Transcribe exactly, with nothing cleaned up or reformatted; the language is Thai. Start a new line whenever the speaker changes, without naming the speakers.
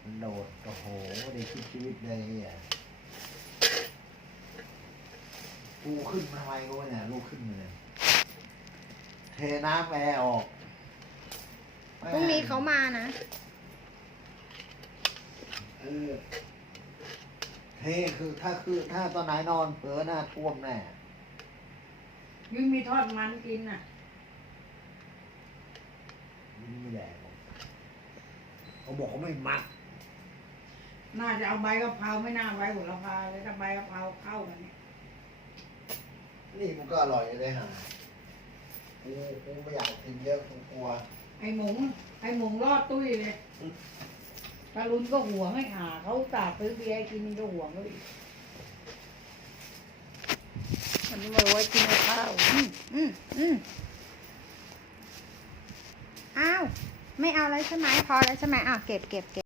มันโดดโอ้โหได้คิดชีวิตเลยอ่ะกูขึ้นมาทำไมกูเนี่ยลูกขึ้นมาเลยเทน้ำแอร์ออก
พรุ่งนี้เขามานะ
เออเทคือถ้าคือถ้าตอนไหนนอนเผลอหน้าท่วมแน่
ยิ่งมีทอดมันกินอ่ะ
นี่แหละเขาบอกเขาไม่มัก
น่าจะเอาใบกะเพราไม่น่าใบโหระพาเลยถ้าใบกะเพราเข้ากันเนี่ย
นี่มันก็อร่อยเลยฮะกูกูไม่อยากกินเยอะกูกลัว
ไอ้หมงไอ้หมงรอดตุ้ยเลยตาลุนก็ห่วงให้หาเขาตาซื้อเบียร์กินมันก็ห่วงก็อีก
มันนี้มาไว้กินข้าวอืมอืมอืมอ้าวไม่เอาแล้วใช่ไหมพอแล้วใช่ไหมอ้าวเก็บเก็บเก็บ